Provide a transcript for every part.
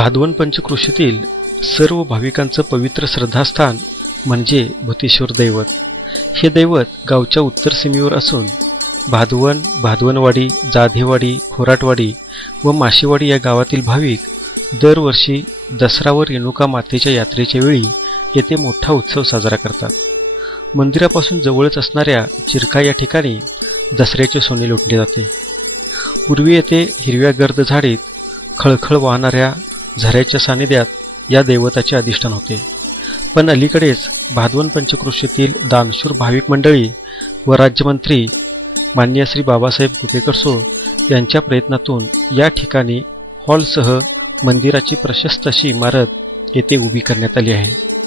भादवन पंचक्रोशीतील सर्व भाविकांचं पवित्र श्रद्धास्थान म्हणजे भूतेश्वर दैवत. हे दैवत गावच्या उत्तर सीमेवर असून भादवन, भादवनवाडी, जाधेवाडी, खोराटवाडी व माशेवाडी या गावातील भाविक दरवर्षी दसरा व रेणुका मातेच्या यात्रेच्या वेळी येथे मोठा उत्सव साजरा करतात. मंदिरापासून जवळच असणाऱ्या चिरका या ठिकाणी दसऱ्याचे सोने लुटले जाते. पूर्वी येथे हिरव्या गर्द झाडीत खळखळ वाहणाऱ्या झऱ्याच्या सानिध्यात या दैवताचे अधिष्ठान होते. पण अलीकडेच भादवन पंचक्रोशीतील दानशूर भाविक मंडळी व राज्यमंत्री माननीय श्री बाबासाहेब कुपेकर सो यांच्या प्रयत्नातून या ठिकाणी हॉलसह मंदिराची प्रशस्त अशी इमारत येथे उभी करण्यात आली आहे.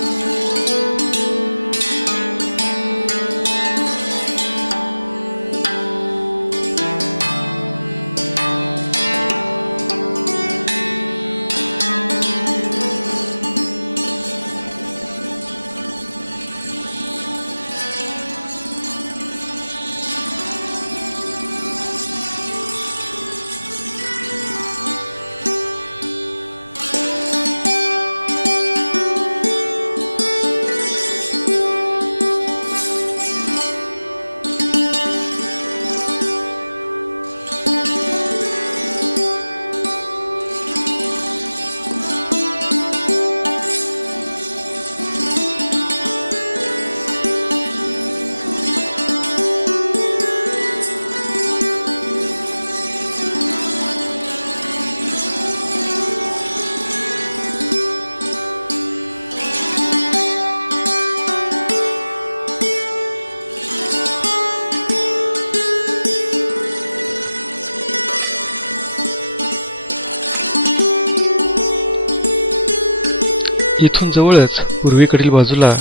इथून जवळच पूर्वेकडील बाजूला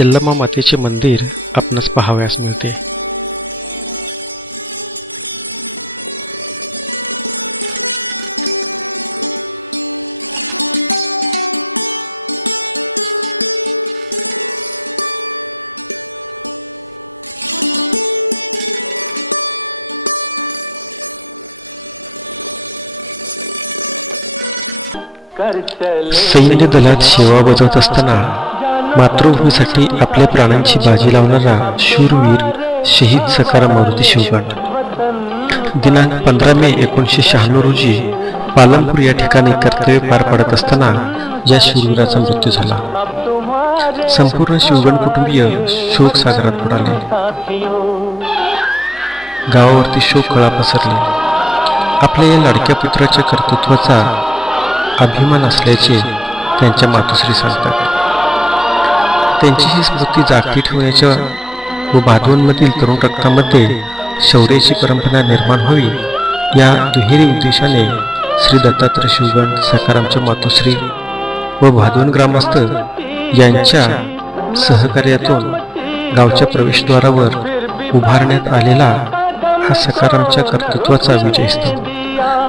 यल्लम्मा मातेचे मंदिर आपणास पाहावयास मिळते. सैन्य दलात सेवा बजावत असताना मातृभूमीसाठी आपल्या प्राणांची बाजी लावणारा शूरवीर शहीद सखाराम मारुती शिवगण दिनांक 15 मे 1996 रोजी पालनपूर या ठिकाणी कर्तव्य पार पाडत असताना या शूरवीराचा मृत्यू झाला. संपूर्ण शिवगण कुटुंबीय शोक सागरात बुडाले. गावावरती शोककळा पसरली. आपल्या या लाडक्या पुत्राच्या कर्तृत्वाचा अभिमान असल्याचे त्यांच्या मातोश्री सांगतात. त्यांची ही स्मृती जागती ठेवण्याच्या व भादवनमधील तरुण रक्तामध्ये शौर्याची परंपरा निर्माण व्हावी या दुहेरी उद्देशाने श्री दत्तात्रय शिवगण सखारामच्या मातोश्री व भादवन ग्रामस्थ यांच्या सहकार्यातून गावच्या प्रवेशद्वारावर उभारण्यात आलेला हा सखारामच्या कर्तृत्वाचा विजयस्तंभ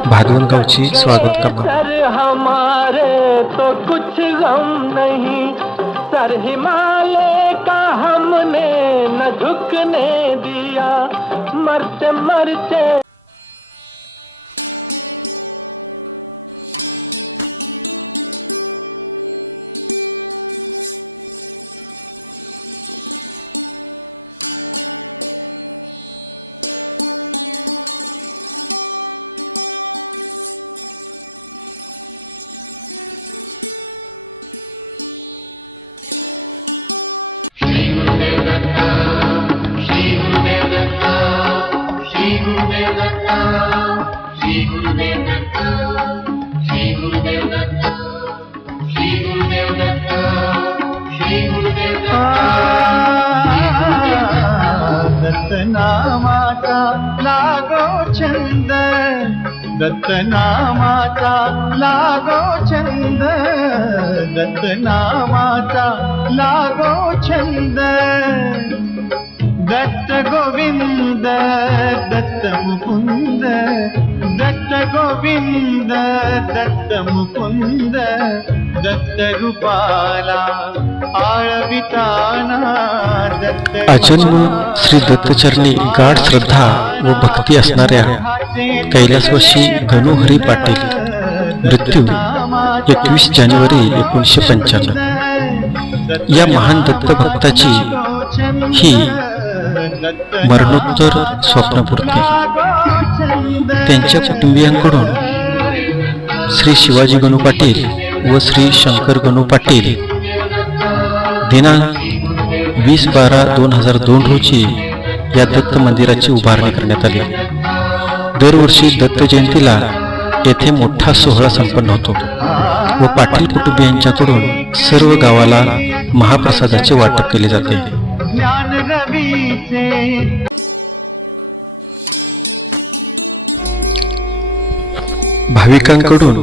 भादवन गावची स्वागत कमान. हमारे तो कुछ गम नहीं, सर हिमालय का हमने न झुकने दिया, मरते मरते दत्तनामाचा लागो छंद, दत्तनामाचा लागो छंद, दत्तनामाचा लागो छंद. दत्त गोविंद दत्त मुकुंद, दत्त गोविंद दत्त मुकुंद, दत्त रूपाला आळविताना दत्त. अजन्म श्री दत्तचरणी गाढ श्रद्धा व भक्ती असणाऱ्या कैलासवासी गणू हरी पाटील मृत्यू 21 जानेवारी 1995 या महान दत्तभक्ताची ही मरणोत्तर स्वप्नपूर्ती त्यांच्या कुटुंबियांकडून श्री शिवाजी गणू पाटील व श्री शंकर गणू पाटील दिनांक 20/12/2002 रोजी या दत्त मंदिराची उभारणी करण्यात आली. दरवर्षी दत्त जयंतीला येथे मोठा सोहळा संपन्न होतो व पाटील कुटुंबियांच्याकडून सर्व गावाला महाप्रसादाचे वाटप केले जाते. ज्ञान रवीचे भाविकांकडून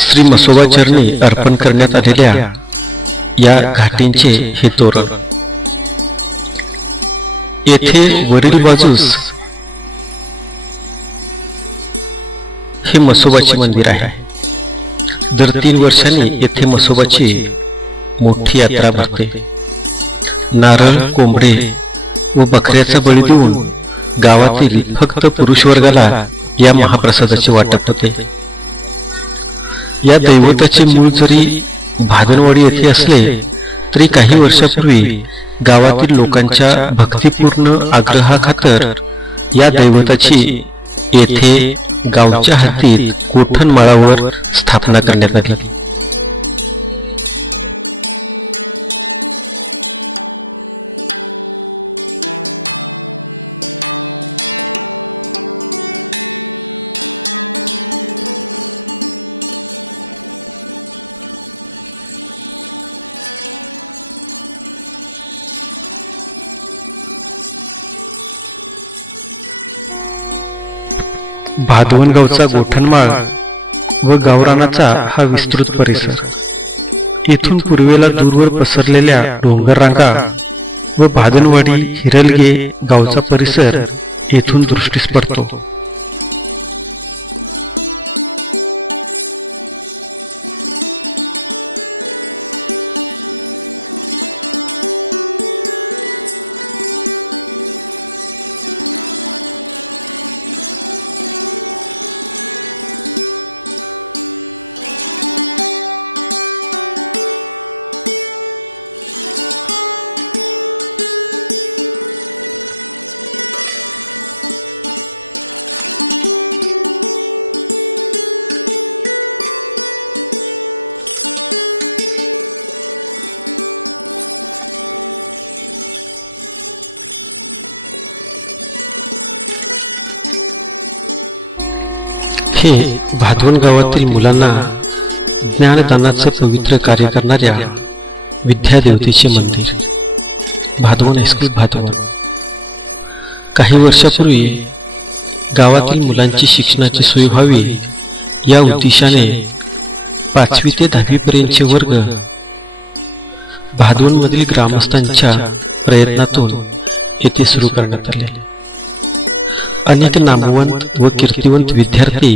श्री म्हसोबा चरणी अर्पण करण्यात आलेल्या या घाटींचे हे तोरण. येथे वरील बाजूस हे म्हसोबाचे मंदिर आहे. दर 3 वर्षांनी येथे म्हसोबाची मोठी यात्रा भरते. नारळ, कोंबडे व बकऱ्याचा बळी देऊन गावातील फक्त पुरुष वर्गाला या महाप्रसादाचे वाटप होते. या दैवताचे मूळ जरी भादनवाडी येथे असले तरी काही वर्षापूर्वी गावातील लोकांच्या भक्तिपूर्ण आग्रहाखातर या दैवताची येथे गावच्या हद्दीत कोठणमाळावर स्थापना करण्यात आली. भादवन गावचा गोठणमाळ व गावरानाचा हा विस्तृत परिसर, येथून पूर्वेला दूरवर पसरलेल्या डोंगर रांगा व भादनवाडी, हिरलगे गावचा परिसर येथून दृष्टीस पडतो. हे भादवन गावातील मुलांना ज्ञानदानाचं पवित्र कार्य करणाऱ्या विद्यादेवतेचे मंदिर, भादवन हायस्कूल भादवन. काही वर्षापूर्वी गावातील मुलांची शिक्षणाची सोय व्हावी या उद्देशाने 5वी ते 10वी पर्यंतचे वर्ग भादवनमधील ग्रामस्थांच्या प्रयत्नातून येथे सुरू करण्यात आले. अनेक नामवंत व कीर्तिवंत विद्यार्थी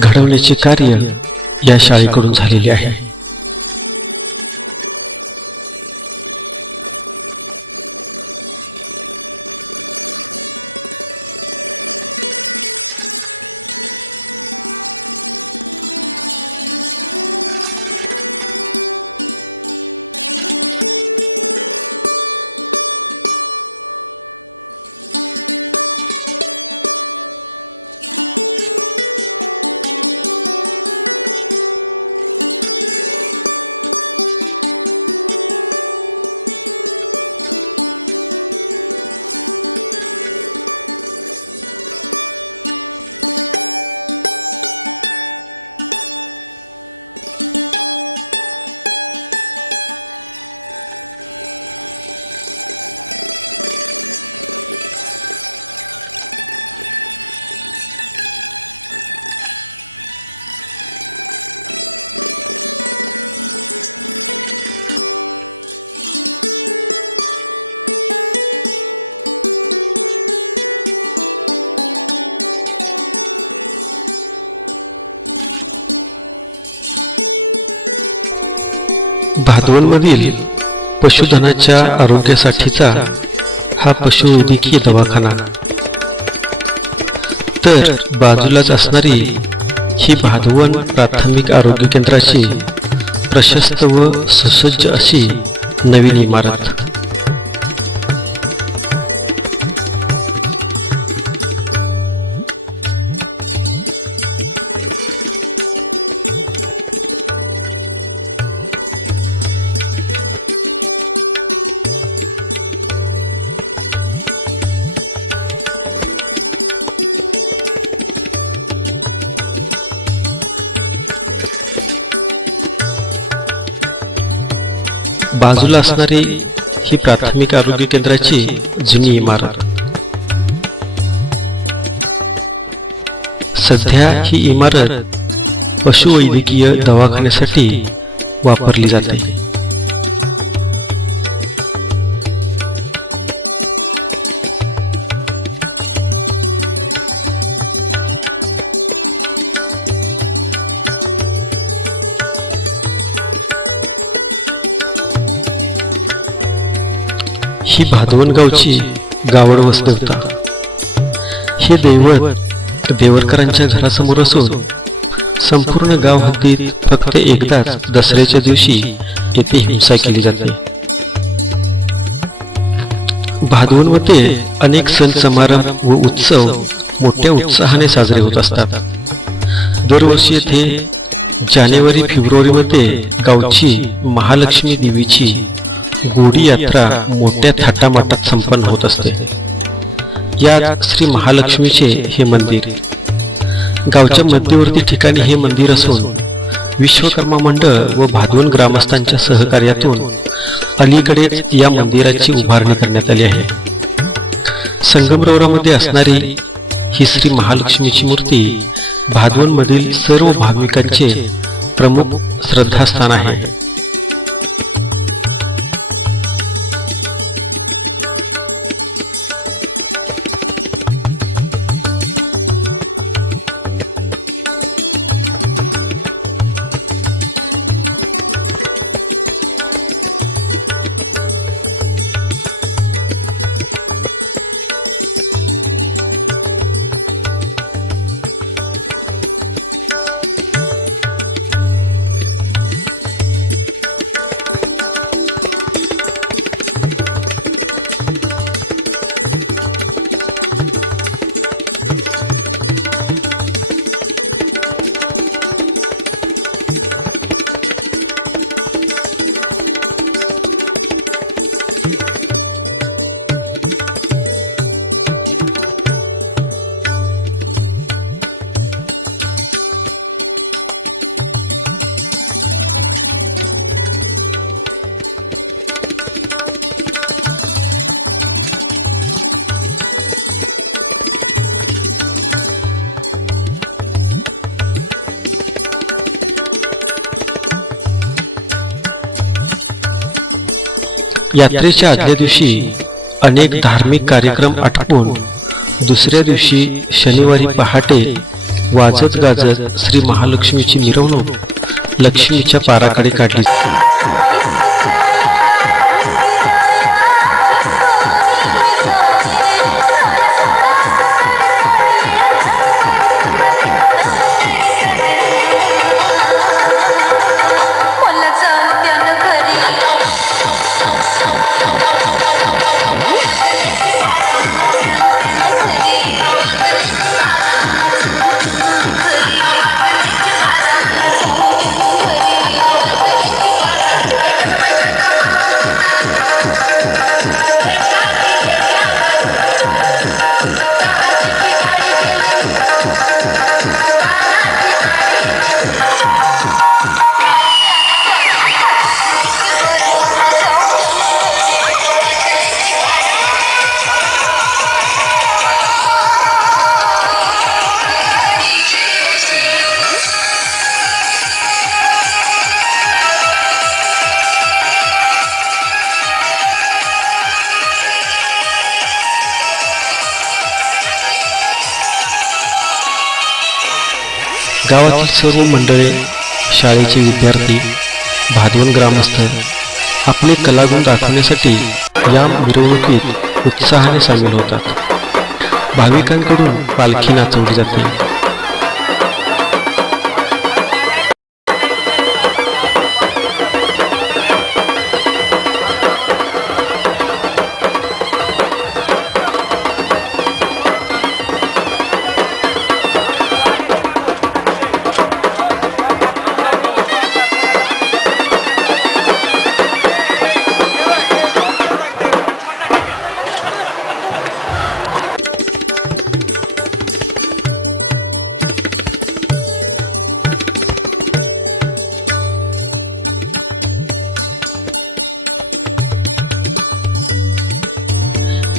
घडवण्याचे कार्य या शाळेकडून झालेले आहे. भादवनमधील पशुधनाच्या आरोग्यासाठीचा हा पशुवैद्यकीय दवाखाना, तर बाजूलाच असणारी ही भादवन प्राथमिक आरोग्य केंद्राची प्रशस्त व सुसज्ज अशी नवीन इमारत. बाजूला असणारी ही प्राथमिक आरोग्य केंद्राची जुनी इमारत. सध्या ही इमारत पशुवैद्यकीय दवाखान्यासाठी वापरली जाते. ही भादवन गावची गावड वसदेवता. हे दैवत देवरकरांच्या घरासमोर असून संपूर्ण गाव हद्दीत फक्त एकदाच दसऱ्याच्या दिवशी येथे हिंसा केली जाते. भादवनमध्ये अनेक सण समारंभ व उत्सव मोठ्या उत्साहाने साजरे होत असतात. दरवर्षी येथे जानेवारी फेब्रुवारीमध्ये गावची महालक्ष्मी देवीची गोडी यात्रा मोठ्या थाटामाटात संपन्न होत असते. यात श्री महालक्ष्मीचे हे मंदिर. गावच्या मध्यवर्ती ठिकाणी हे मंदिर असून विश्वकर्मा मंडळ व भादवन ग्रामस्थांच्या सहकार्यातून अलीकडेच या मंदिराची उभारणी करण्यात आली आहे. संगमरवरामध्ये असणारी ही श्री महालक्ष्मीची मूर्ती भादवनमधील सर्व भाविकांचे प्रमुख श्रद्धास्थान आहे. यात्रेच्या आदल्या दिवशी अनेक धार्मिक कार्यक्रम आटोपून दुसऱ्या दिवशी शनिवारी पहाटे वाजत गाजत श्री महालक्ष्मीची मिरवणूक लक्ष्मीच्या पाराकडे काढली. गावातील सर्व मंडळे, शाळेचे विद्यार्थी, भादवन ग्रामस्थ आपले कलागुण दाखवण्यासाठी या मिरवणुकीत उत्साहाने सामील होतात. भाविकांकडून पालखी नाचवली जाते.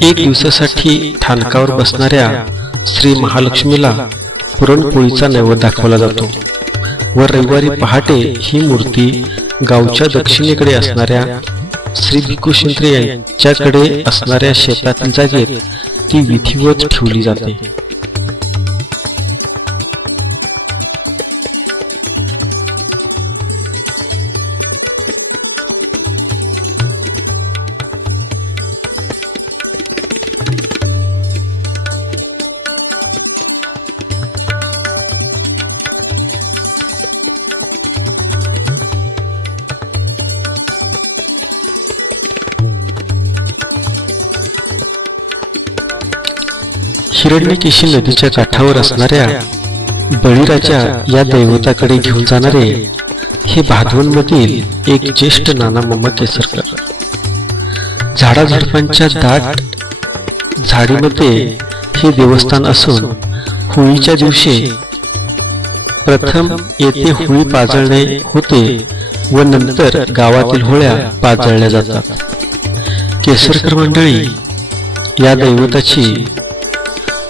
एक दिवसासाठी स्थानकावर बसणाऱ्या श्री महालक्ष्मीला पुरणपोळीचा नैवेद्य दाखवला जातो व रविवारी पहाटे ही मूर्ती गावच्या दक्षिणेकडे असणाऱ्या श्री भिकू शिंत्रे यांच्याकडे असणाऱ्या शेतातील जागेत ती विधिवत ठेवली जाते. हिरण्यकेशी नदीच्या काठावर असणाऱ्या बळीराजा या दैवताकडे घेऊन जाणारे हे भादवनमधील एक ज्येष्ठ नाना मामा केसरकर. झाडाझुडपांच्या दाट झाडीमध्ये हे देवस्थान असून होळीच्या दिवशी प्रथम येथे होळी पाजळणे होते व नंतर गावातील होळ्या पाजळल्या जातात. केसरकर मंडळी या दैवताची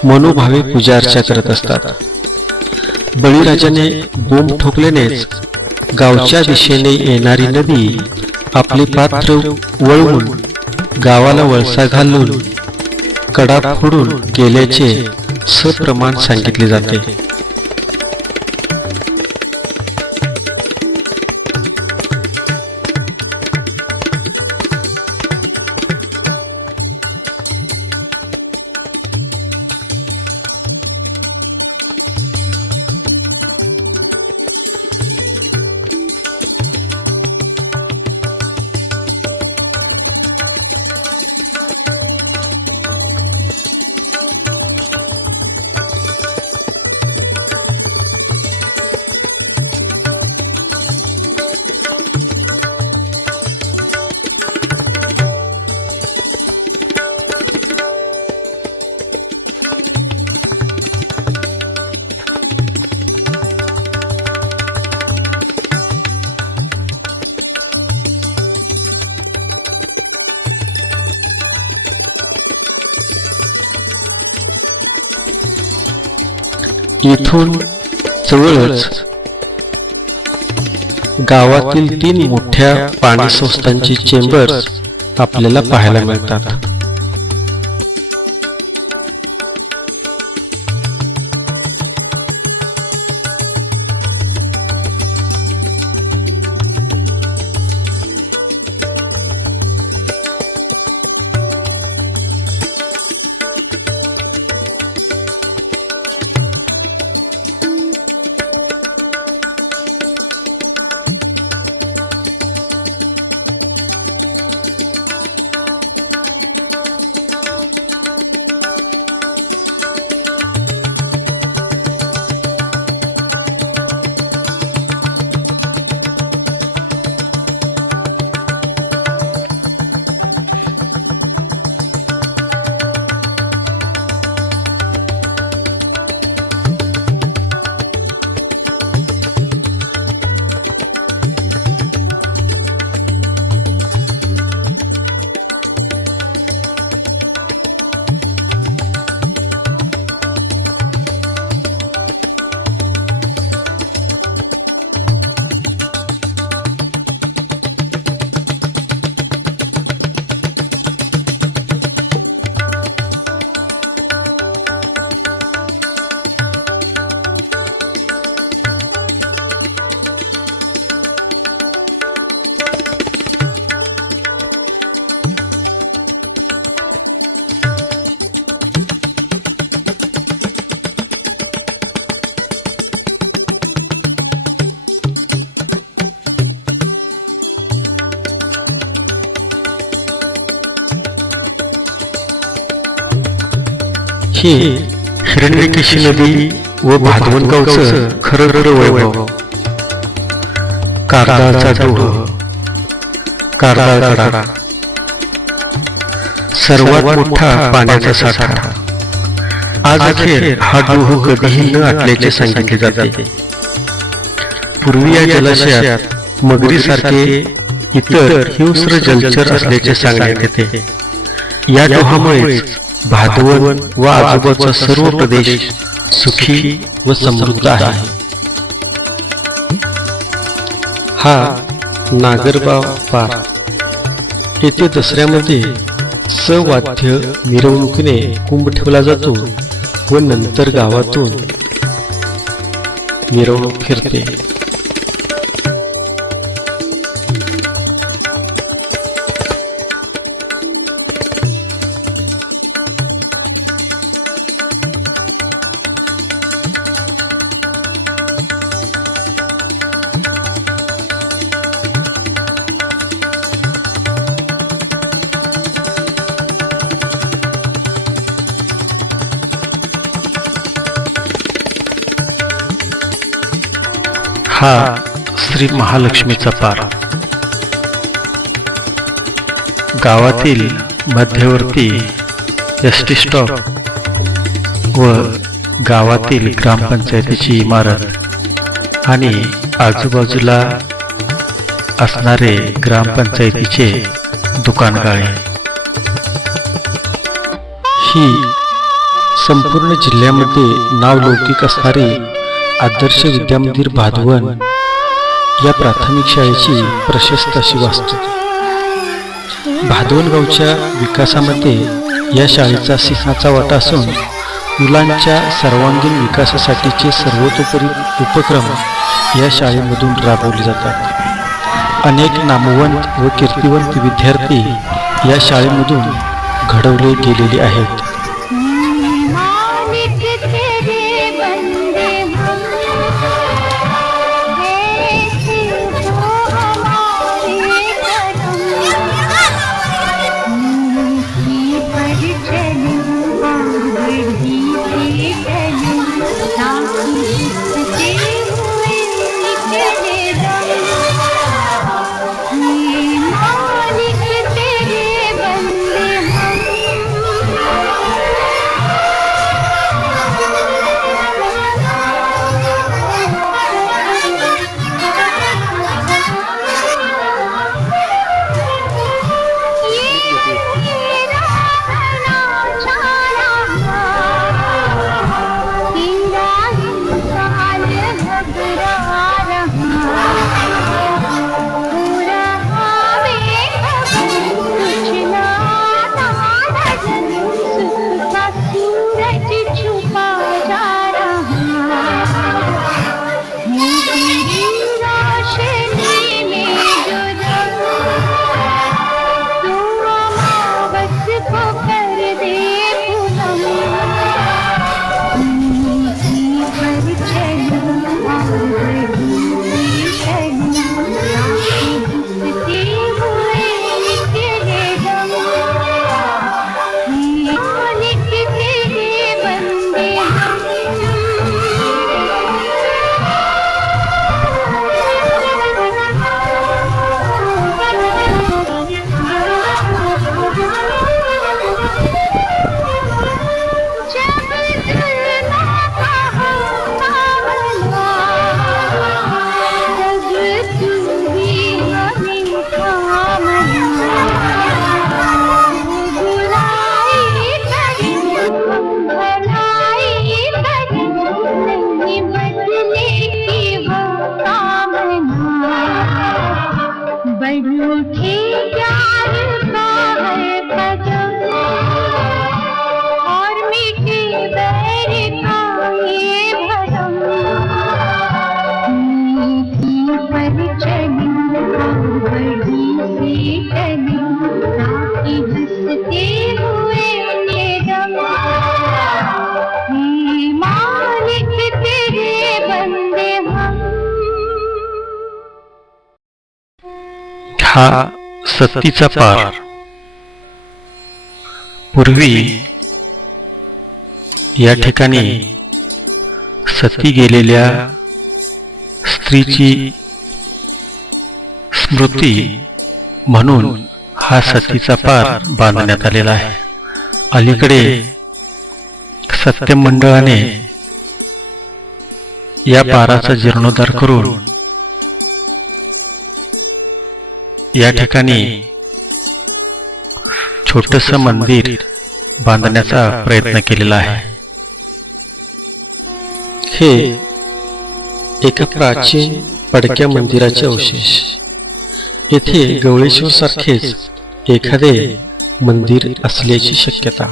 मनोभावे पूजा अर्चा करत असतात. बळीराजाने बोंब ठोकल्यानेच गावच्या दिशेने येणारी नदी आपले पात्र वळवून गावाला वळसा घालून कडा फोडून गेल्याचे सप्रमाण सांगितले जाते. येथून जवळच गावातील 3 मोठ्या पाणी संस्थांची चेंबर्स आपल्याला पाहायला मिळतात. ही हिरण्यकेशी नदी व भादवन गावचं खरं वैभव. कारदाळचा डोह, कारदाळ कडा, सर्वात मोठा पाण्याचा साठा. आज अखेर हा डोह कधीही न आटल्याचे सांगितले जाते. पूर्वी या जलाशयात मगरीसारखे इतर हिंस्र जलचर असल्याचे सांगण्यात येते. या डोहामुळे भादवण व आजूबाजूचा सर्व प्रदेश सुखी व समृद्ध आहे. हा नागरबाव पार. येथे दसऱ्यामध्ये सवाद्य मिरवणुकीने कुंभ ठेवला जातो व नंतर गावातून मिरवणूक फिरते. हा श्री महालक्ष्मीचा पार. गावातील मध्यवर्ती एस.टी. स्टॉप व गावातील ग्रामपंचायतीची इमारत आणि आजूबाजूला असणारे ग्रामपंचायतीचे दुकानगाळे ही संपूर्ण जिल्ह्यामध्ये नावलौकिक असणारी आदर्श विद्यामंदिर भादवण या प्राथमिक शाळेची प्रशस्त अशी वास्तू. भादवण गावच्या विकासामध्ये या शाळेचा सिंहाचा वाटा असून मुलांच्या सर्वांगीण विकासासाठीचे सर्वतोपरी उपक्रम या शाळेमधून राबवले जातात. अनेक नामवंत व कीर्तिवंत विद्यार्थी या शाळेमधून घडवले गेलेले आहेत. हा सतीचा पार. पूर्वी या ठिकाणी सती गेलेल्या स्त्रीची स्मृती म्हणून हा सतीचा पार बांधण्यात आलेला आहे. अलीकडे सत्यम मंडळाने या पाराचा जीर्णोद्धार करून या ठिकाणी छोटंसं मंदिर बांधण्याचा प्रयत्न केलेला आहे. हे एका प्राचीन पडक्या मंदिराचे अवशेष. येथे गवळेश्वर सारखेच एखादे मंदिर असल्याची शक्यता.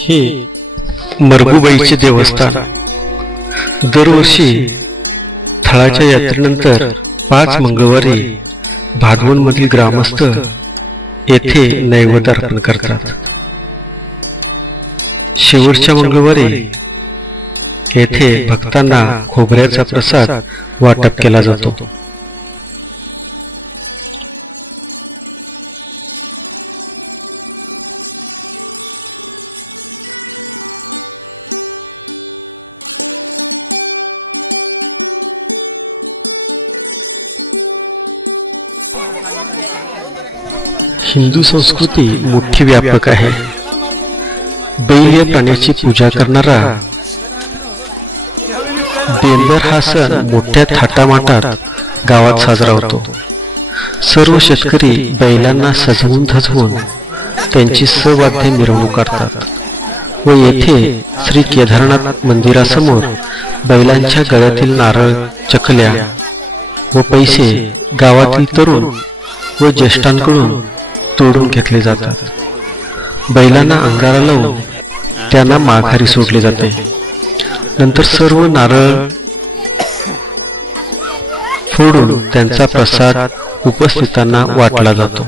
हे मरगुबाईचे देवस्थान. दरवर्षी थळाच्या यात्रेनंतर 5 मंगळवारी भादवनमधील ग्रामस्थ येथे नैवेद्य अर्पण करतात. शेवटच्या मंगळवारी येथे भक्तांना खोबऱ्याचा प्रसाद वाटप केला जातो. हिंदू संस्कृती मोठी व्यापक आहे. बैल या प्राण्याची पूजा करणारा बेंदर हा सण मोठ्या थाटामाटात गावात साजरा होतो. सर्व शेतकरी बैलांना सजवून धजवून त्यांची सवाद्य मिरवणूक करतात व येथे श्री केदारनाथ मंदिरासमोर बैलांच्या गळ्यातील नारळ, चकल्या व पैसे गावातील तरुण व ज्येष्ठांकडून तोडून घेतले जातात. बैलांना अंगारा लावून त्यांना माघारी सोडले जाते. नंतर सर्व नारळ फोडून त्यांचा प्रसाद उपस्थितांना वाटला जातो.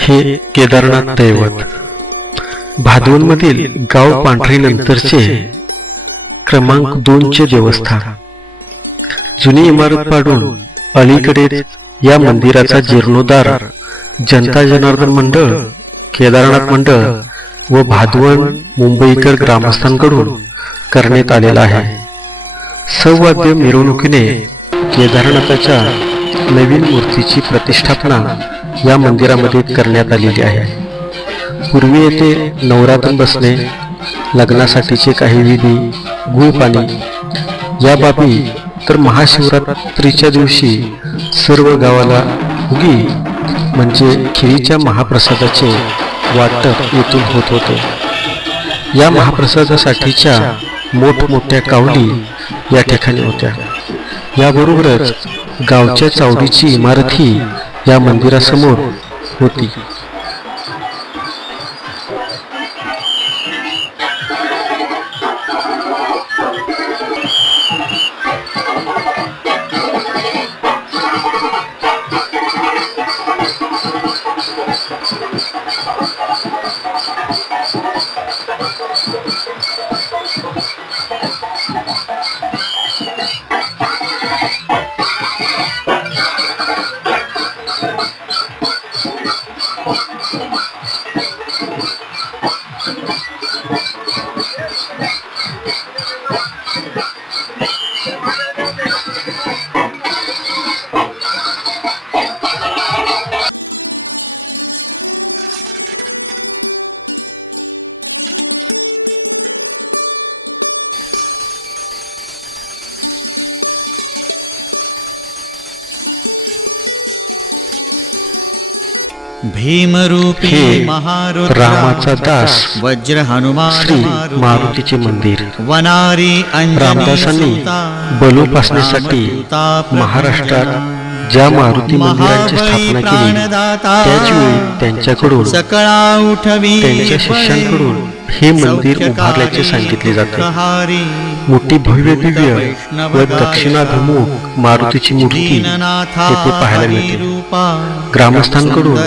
हे केदारनाथ दैवत. भादवनमधील गाव पांढरी नंतरचे क्रमांक 2चे देवस्थान. जुनी इमारत पाडून अलीकडेच या मंदिराचा जीर्णोद्धार जनता जनार्दन मंडळ, केदारनाथ मंडळ व भादवन मुंबईकर ग्रामस्थांकडून करण्यात आलेला आहे. सवाद्य मिरवणुकीने केदारनाथाच्या नवीन मूर्तीची प्रतिष्ठापना या मंदिरामध्ये करण्यात आलेली आहे. पूर्वी येथे नवरात्र बसणे, लग्नासाठीचे काही विधी, गुळपाणी या बाबी, तर महाशिवरात्रीच्या दिवशी सर्व गावाला उगी म्हणजे खिरीच्या महाप्रसादाचे वाटप येथून होत होते. या महाप्रसादासाठीच्या मोठमोठ्या कावडी या ठिकाणी होत्या. याबरोबरच गावच्या चावडीची इमारतही या मंदिरासमोर होती. भीमरूपी हे महारुद्र रामाचा दास वज्र हनुमान श्री मारुतीचे मंदिर वनारी अंजनी रामदासांनी सुता, बलोपासनेसाठी महाराष्ट्रात ज्या मारुती मंदिरांची स्थापना केली त्याच वेळी त्यांच्याकडून सकळा उठवी त्यांच्या शिष्यांकडून हे मंदिर उभारल्याचे सांगितले जाते. मोठी भव्य दिव्य व दक्षिणाभिमुख मारुतीची मूर्ती येथे पाहायला मिळते. ग्रामस्थांकडून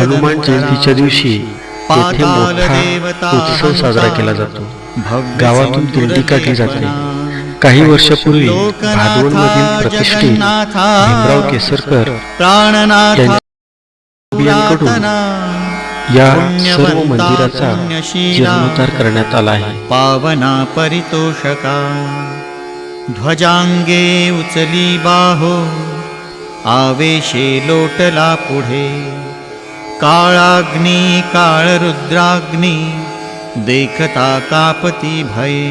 हनुमान जयंतीच्या दिवशी येथे मोठा उत्सव साजरा केला जातो. गावातून दिंडी काढली जाते. काही वर्षापूर्वी भादवणमधील प्रतिष्ठित भीमराव केसरकर यांच्याकडून या सर्व मंदिराचा जीर्णोद्धार करण्यात आला आहे. पावना परितोषका ध्वजांगे उचली बाहो आवेशे लोटला पुढे काळाग्नी काळ रुद्राग्नी देखता कापती भये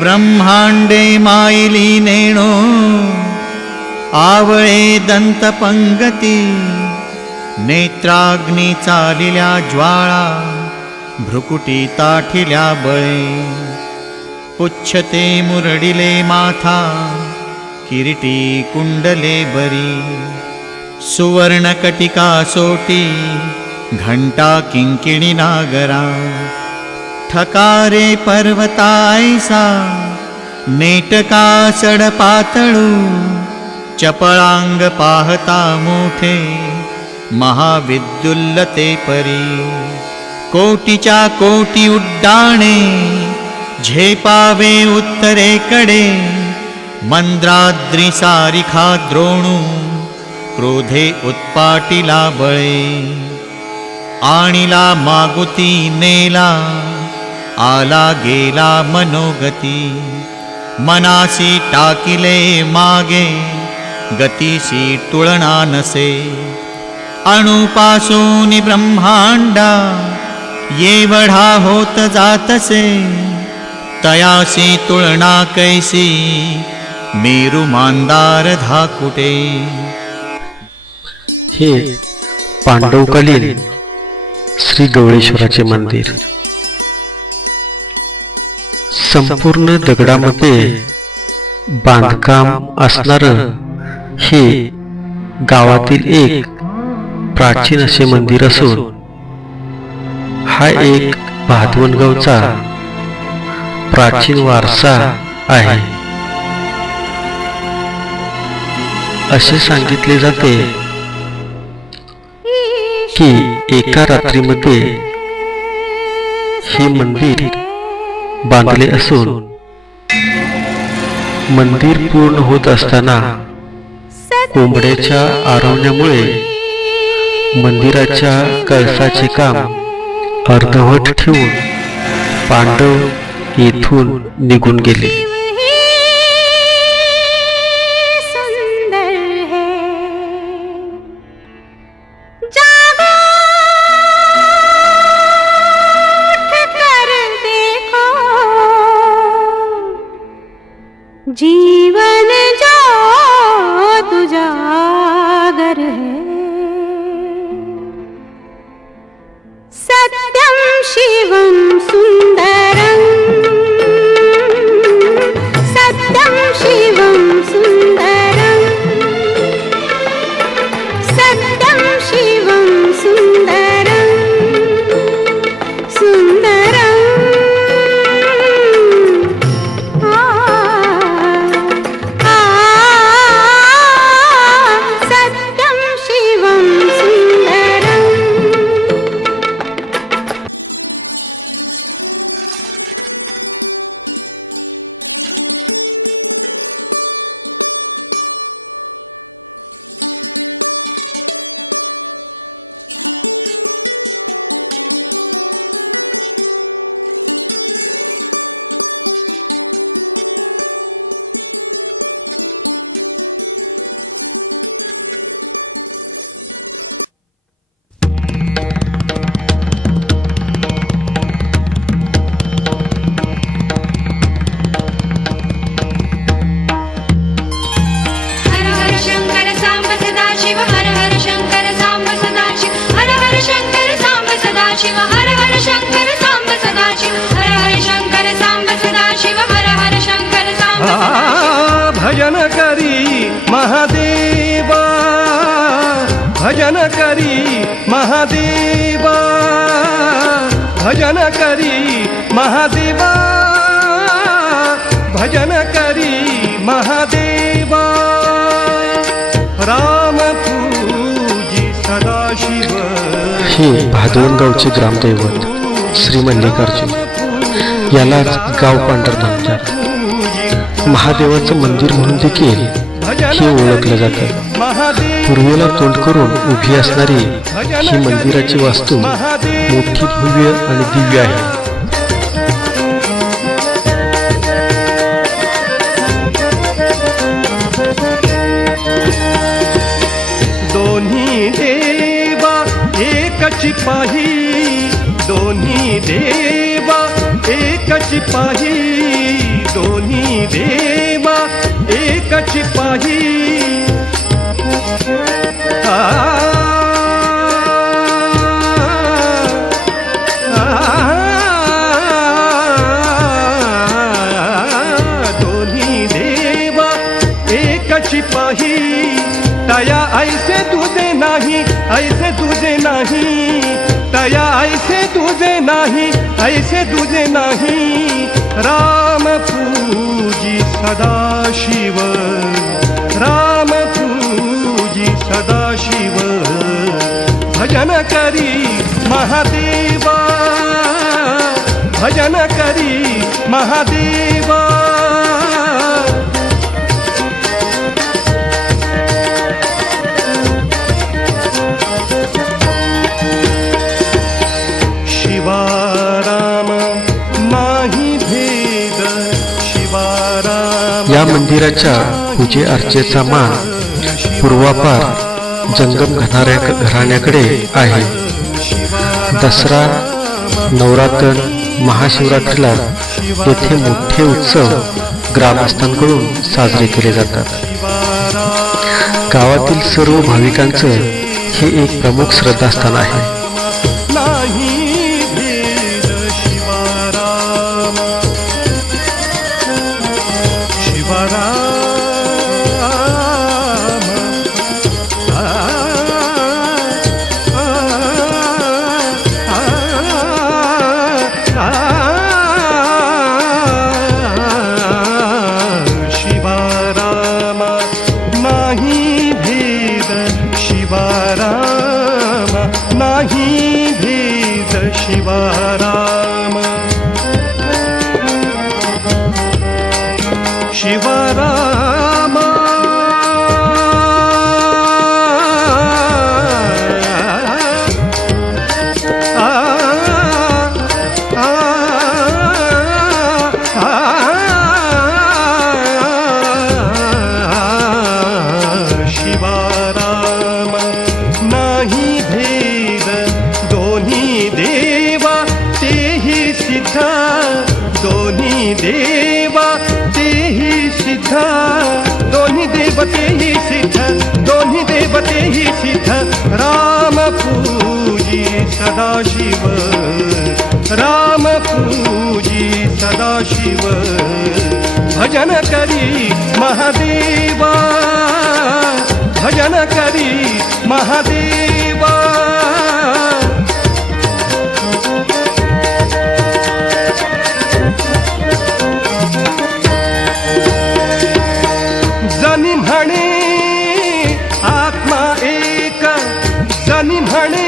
ब्रह्मांडे मायली नेणो आवळे दंत पंगती नेत्राग्नी चालिल्या ज्वाळा भ्रुकुटी ताठिल्या बळे पुच्छते मुरडिले माथा किरीटी कुंडले बरी सुवर्णकटिका सोटी घंटा किंकिणी नागरा ठकारे पर्वतायसा नेटका सडपातळू चपळांग पाहता मोठे महाविद्युल्लते परी कोटीच्या कोटी उड्डाणे झेपावे उत्तरेकडे मंद्राद्री सारिखा द्रोणू क्रोधे उत्पाटिला बळे आणिला मागुती नेला आला गेला मनोगती मनासी टाकिले मागे गतीसी तुलना नसे अणुपासून ब्रह्मांडा येवढा होत जातसे तयासी तुलना कैसी मेरू मांदार धाकुटे. हे पांडवकालीन श्री गवळेश्वराचे मंदिर संपूर्ण दगडामध्ये बांधकाम असणारं हे गावातील एक प्राचीन असे मंदिर असून हा एक भादवणगावचा प्राचीन वारसा आहे. असे सांगितले जाते की एका रात्रीमध्ये हे मंदिर बांधले असून मंदिर पूर्ण होत असताना कोंबड्याच्या आरवण्यामुळे मंदिराच्या कळसाचे काम अर्धवट ठेवून पांडव येथून निघून गेले. जीवन जो तुजागर है सत्यम शिवम सुंदरम सत्यम शिवम सुंदरम सत्यम शिवम सुंदरम सुंदरम सत्यम सदाशिव हर हर शंकर सांब सदाशिव हर हर शंकर सांब सदाशिव हर हर शंकर सांब सदाशिव भजन करी महादेवा भजन करी महादेवा भजन करी महादेवा भजन करी महादेवा राम पूजी सदाशिव हे भादवनगावचे ग्रामदैवत श्री मल्लिकार्जुन, यालाच गाव पांढर म्हणतात. महादेवाचं मंदिर म्हणून देखील हे ओळखलं जातं. पूर्वेला तोंड करून उभी असणारी ही मंदिराची वास्तू मोठी, भव्य आणि दिव्य आहे. दोन्ही देवा एकची पाही दोन्ही देवा एकची पाही दोन्ही देवा एकची पाही दोन्ही देवा एकची पाही तया ऐसे तुझे नाही ऐसे तुझे नाही तया ऐसे तुझे नाही ऐसे तुझे नाही राम पूजी सदाशिव राम पूजी सदाशिव भजन करी महादेवा भजन करी महादेवा या मंदिराच्या पूजे अर्चेचा मान पूर्वापार जंगम घराण्याकडे आहे. दसरा, नवरात्र, महाशिवरात्रीला येथे मोठे उत्सव ग्रामस्थांकडून साजरे केले जातात. गावातील सर्व भाविकांचं हे एक प्रमुख श्रद्धास्थान आहे. शिवराम शिवराम नाही भेद दोन्ही देवा तेही सिद्ध दोन्ही देवा सिद्ध दोन्ही देवतेही सिद्ध दोन्ही देवतेही सिद्ध राम पूजी सदाशिव राम पूजी सदाशिव भजन करी महादेवा भजन करी महादेवा जनी म्हणे आत्मा एक जनी म्हणे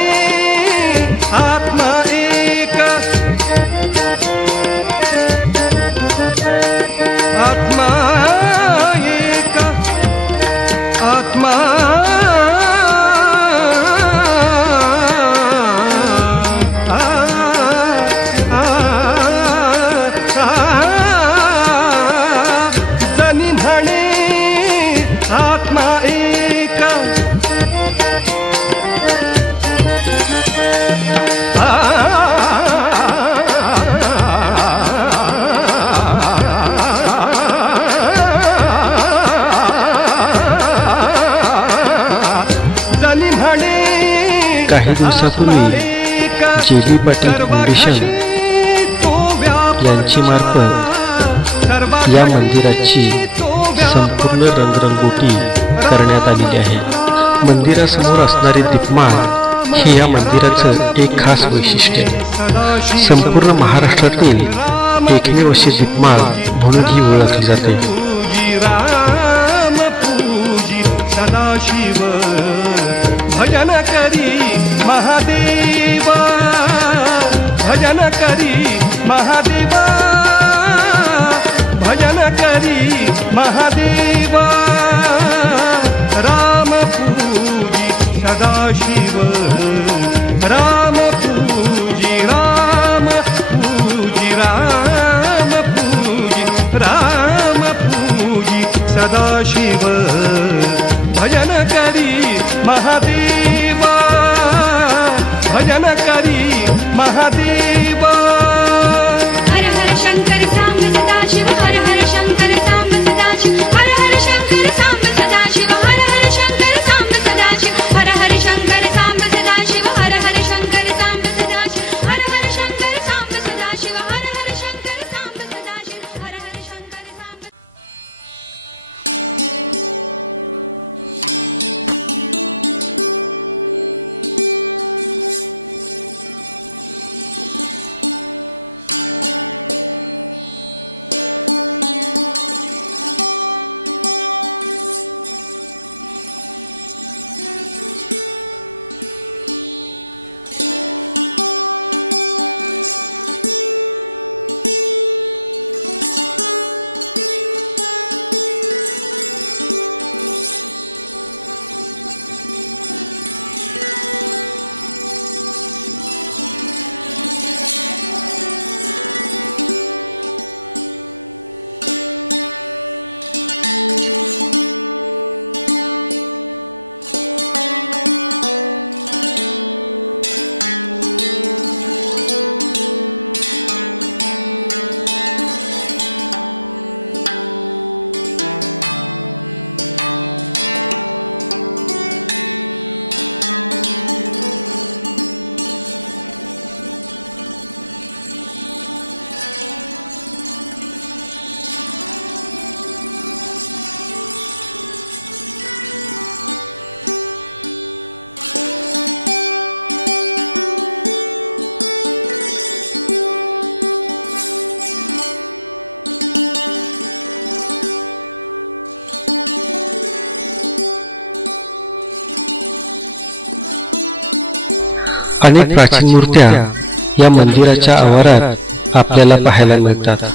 आत्मा एक आत्मा एक आत्मा जनी म्हणे आत्मा एक काही दिवसापूर्वी जे.बी. पाटील फाउंडेशन यांची मार्फत या मंदिराची संपूर्ण रंगरंगोटी करण्यात आलेली आहे. मंदिरासमोर असणारे दीपमाळ हे या मंदिराचं एक खास वैशिष्ट्य आहे. संपूर्ण महाराष्ट्रातील एकमेव अशी दीपमाळ म्हणून ही ओळखली जाते. राम पूजी सदाशिव भजन करी महादेवा, भजन करी महादेवा, भजन करी महादेवा. राम पूजी सदाशिव, राम पूजी, राम पूजी, राम पूजी, राम पूजी सदाशिव. भजन करी महादेवा, भजन करी महादेवा. हर हर शंकर सांब सदाशिव, हर हर शंकर सांब सदाशिव, हर हर शंकर सांब सदाशिव, हर हर शंकर सांब सदाशिव, हर हर शंकर सांब सदाशिव, हर हर शंकर सांब सदाशिव, हर हर शंकर सांब सदाशिव, हर हर शंकर सांब सदाशिव, हर हर शंकर सांब. अनेक प्राचीन मूर्त्या या मंदिराच्या आवारात आपल्याला पाहायला मिळतात.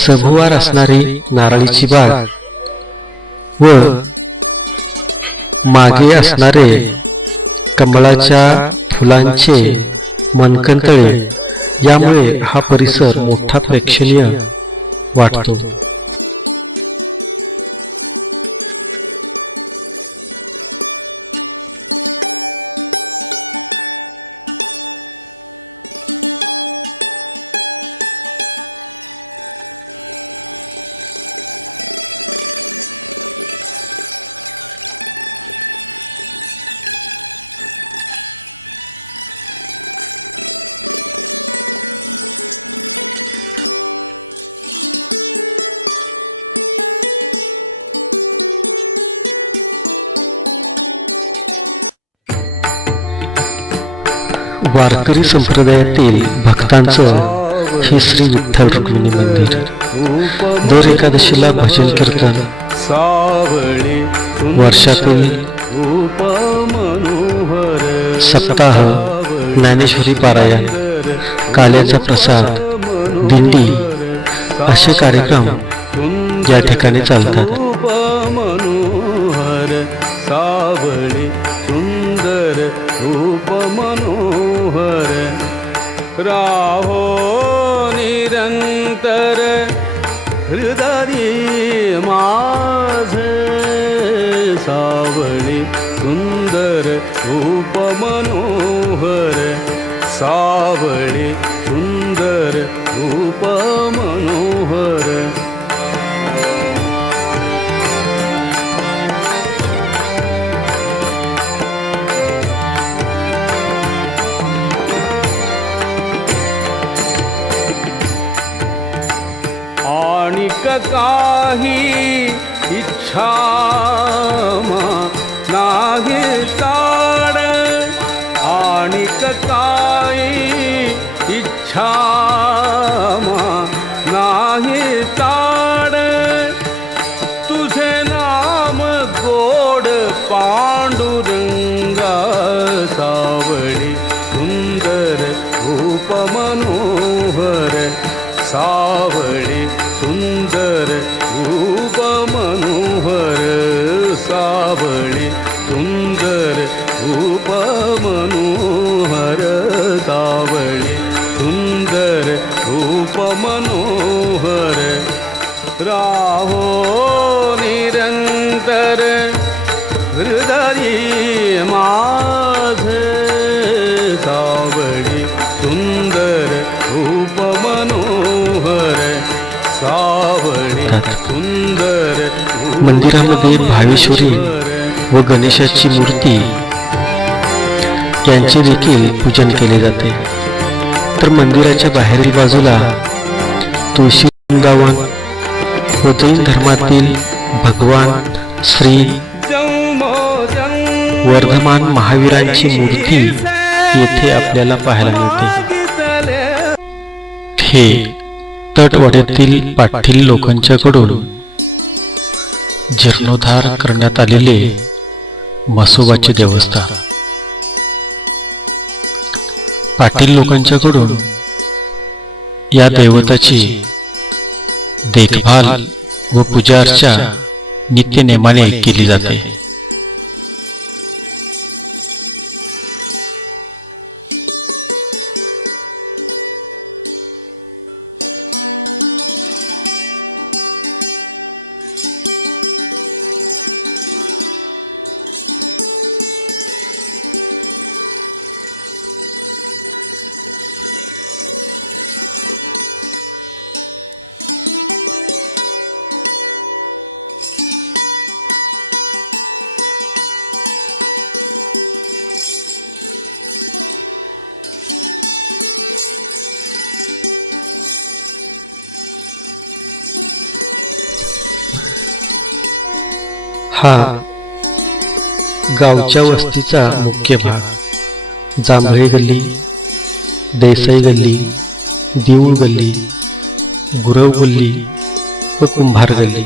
सभोवार असणारी नारळीची बाग व मागे असणारे कमळाच्या फुलांचे मनकंतळे यामुळे हा परिसर मोठा प्रेक्षणीय वाटतो. वारकरी संप्रदायातील भक्तांचं हे श्री विठ्ठल रुक्मिणी मंदिर. दर एकादशीला भजन कीर्तन, सावळे वर्षातून रूप मनोहर सप्ताह, ज्ञानेश्वरी पारायण, काल्याचा प्रसाद, दिंडी असे कार्यक्रम या ठिकाणी चालतात. रूप मनोहर सावळे सुंदर रूप मनोहर राहो निरंतर हृदय माझे सावळे सुंदर रूप मनोहर सावळे सुंदर रूप मनोहर आणिक काही इच्छा नाही ताड आणिक काही इच्छा नाही ताड तुझे नाम गोड पांडुरंगा सावळे सुंदर रूप मनोहर सावळे सुंदर रूप मनोहर सावळे सुंदर रूप मनोहर सावळे सुंदर रूप मनोहर राहो निरंतर हृदय माझे सावळे सुंदर रूप मनोहर सावळे सुंदर मंदिरामध्ये भावेश्वरी व गणेशाची मूर्ती यांचे देखील पूजन केले जाते. तर मंदिराच्या बाहेरील बाजूला तुळशी वृंदावन व जैन धर्मातील भगवान श्री वर्धमान महावीरांची मूर्ती येथे आपल्याला पाहायला मिळते. हे तटवाड्यातील पाटील लोकांच्याकडून जीर्णोद्धार करण्यात आलेले म्हसोबाचे देवस्थान. पाटील लोकांच्याकडून या दैवताची देखभाल व पूजा अर्चा नित्यनेमाने केली जाते. हा गावच्या वस्तीचा मुख्य भाग. जांभळे गल्ली, देसाई गल्ली, देऊळ गल्ली, गुरव गल्ली व कुंभार गल्ली.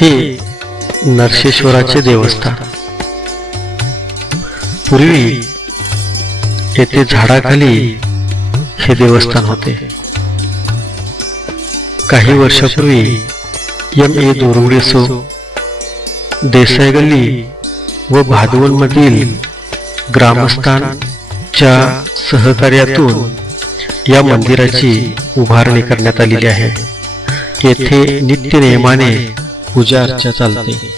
हे नरसेश्वराचे देवस्थान. पूर्वी येथे झाडाखाली हे देवस्थान होते. काही वर्षापूर्वी M.A. दोरवडेसो, देसाई गल्ली व भादवनमधील ग्रामस्थांच्या सहकार्यातून या मंदिराची उभारणी करण्यात आलेली आहे. येथे नित्य नियमाने पूजा अर्चा चालते.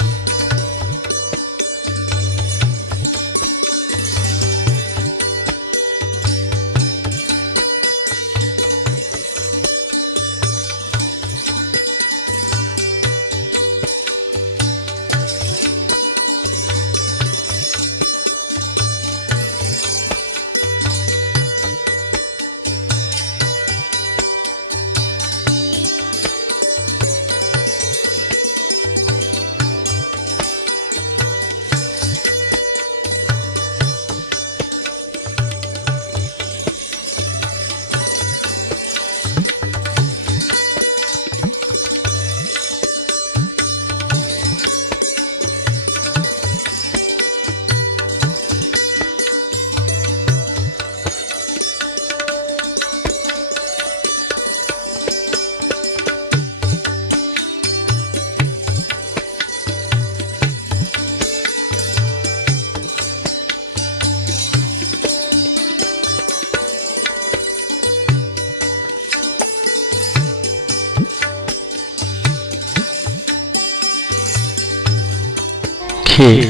हे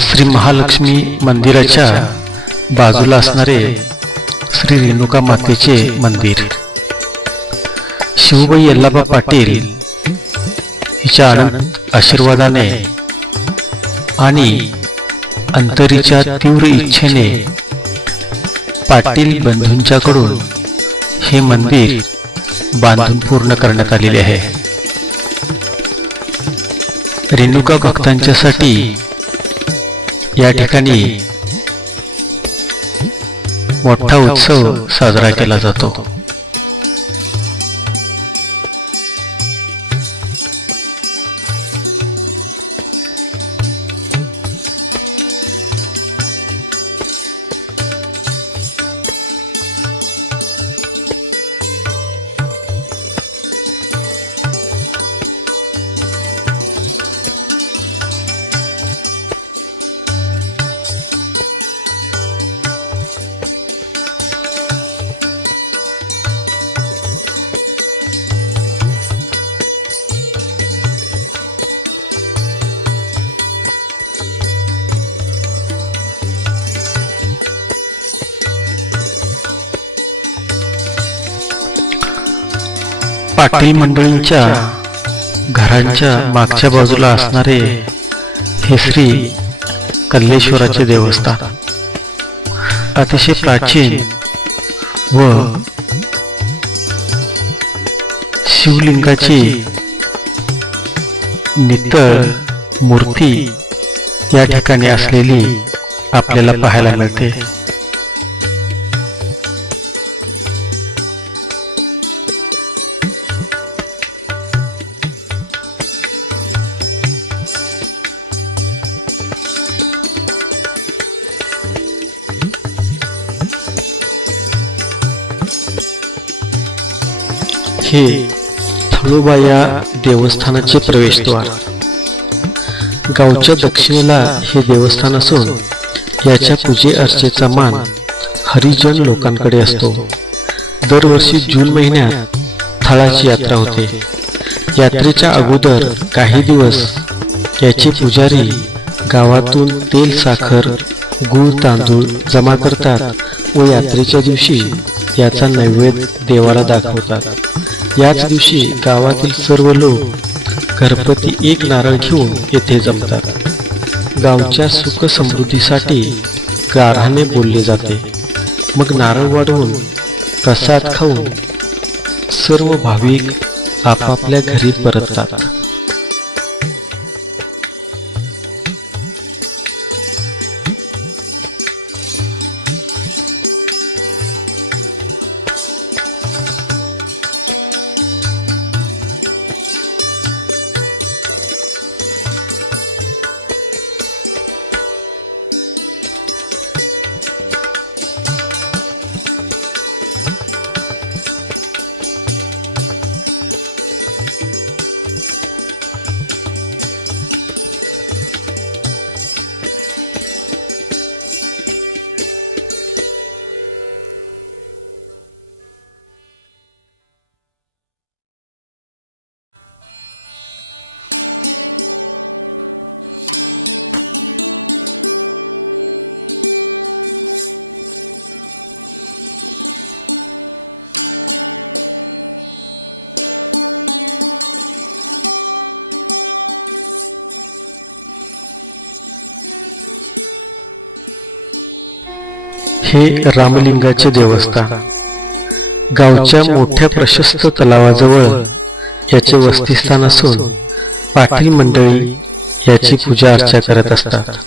श्री महालक्ष्मी मंदिराच्या बाजूला असणारे श्री रेणुका मातेचे मंदिर. शिवबाई यल्लाबा पाटील हिच्या अनंत आशीर्वादाने आणि अंतरीच्या तीव्र इच्छेने पाटील बंधूंच्याकडून हे मंदिर बांधून पूर्ण करण्यात आलेले आहे. रेणुका भक्तांच्यासाठी या ठिकाणी मोठा उत्सव साजरा केला जातो. पाटील मंडळींच्या घरांच्या मागच्या बाजूला असणारे हे श्री कल्लेश्वराचे देवस्थान अतिशय प्राचीन व शिवलिंगाची नितळ मूर्ती या ठिकाणी असलेली आपल्याला पाहायला मिळते. हे थळोबा या देवस्थानाचे प्रवेशद्वार. गावच्या दक्षिणेला हे देवस्थान असून याच्या पूजे अर्चेचा मान हरिजन लोकांकडे असतो. दरवर्षी जून महिन्यात थळाची यात्रा होते. यात्रेच्या अगोदर काही दिवस याचे पुजारी गावातून तेल, साखर, गूळ, तांदूळ जमा करतात व यात्रेच्या दिवशी याचा नैवेद्य देवाला दाखवतात. याच दिवशी गावातील सर्व लोक घरपती एक नारळ घेऊन येथे जमतात. गावच्या सुख समृद्धीसाठी गाऱ्हाणे बोलले जाते. मग नारळ वाढवून प्रसाद खाऊन सर्व भाविक आपापल्या घरी परततात. हे रामलिंगाचे देवस्थान गावच्या मोठ्या प्रशस्त तलावाजवळ याचे वसतिस्थान असून पाटील मंडळी याची पूजा अर्चा करत असतात.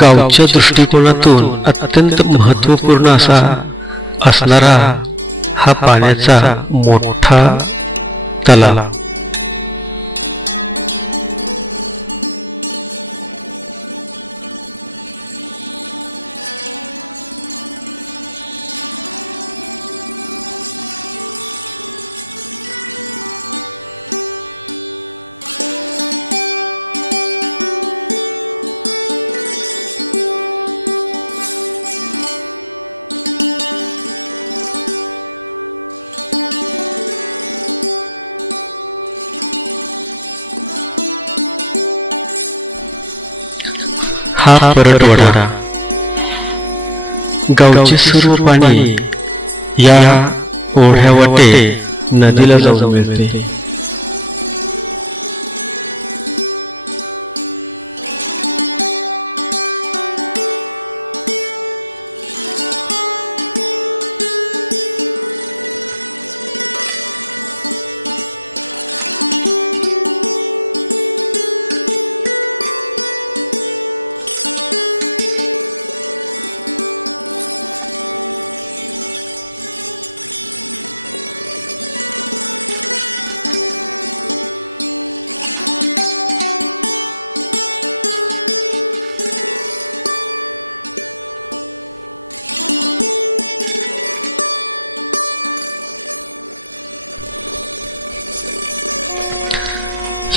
गावच्या दृष्टिकोनातून अत्यंत महत्त्वपूर्ण असा असणारा हा पाण्याचा मोठा तलाव. हा परटवडा. गावचे सर्व पाणी या ओढ्यावाटे नदीला जाऊन मिळते.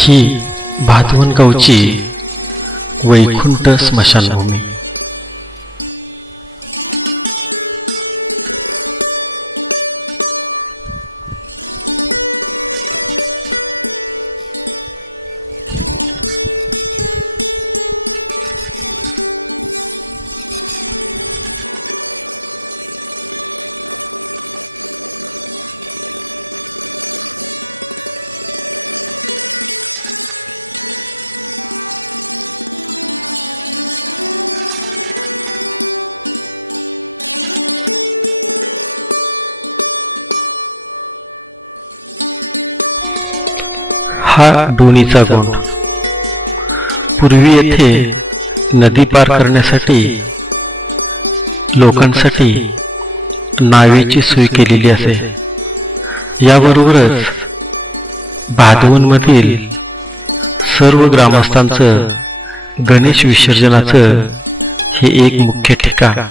ही भादवन गावची वैकुंठ स्मशानभूमी. हा डोणीचा गोंड. पूर्वी येथे नदी पार करण्यासाठी लोकांसाठी नावेची सोय केलेली असे. याबरोबरच भादवनमधील सर्व ग्रामस्थांचं गणेश विसर्जनाचं हे एक मुख्य ठिकाण.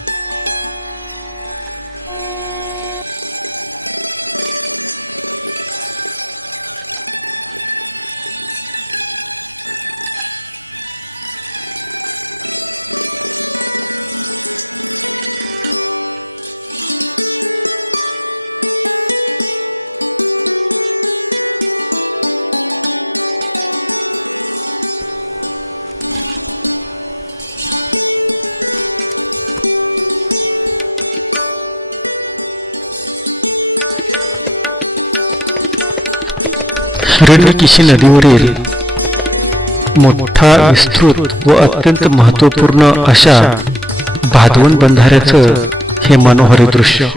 हिरण्यकेशी नदीवरील मोठा विस्तृत व अत्यंत महत्त्वपूर्ण अशा भादवन बंधाऱ्याचं हे मनोहरी दृश्य.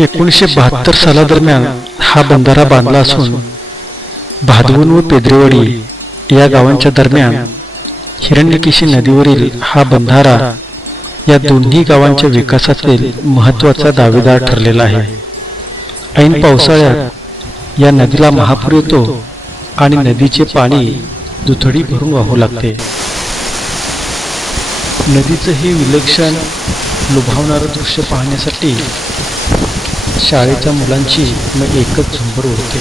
1972 सालादरम्यान हा बंधारा बांधला असून भादवून व पेद्रेवाडी या गावांच्या दरम्यान हिरण्यकेशी नदीवरील हा बंधारा या दोन्ही गावांच्या विकासातील महत्त्वाचा दावेदार ठरलेला आहे. ऐन पावसाळ्यात या नदीला महापूर येतो आणि नदीचे पाणी दुथडी भरून वाहू लागते. नदीचं हे विलक्षण लुभावणारं दृश्य पाहण्यासाठी शाळेच्या मुलांची मग एकच झुंबर उडते.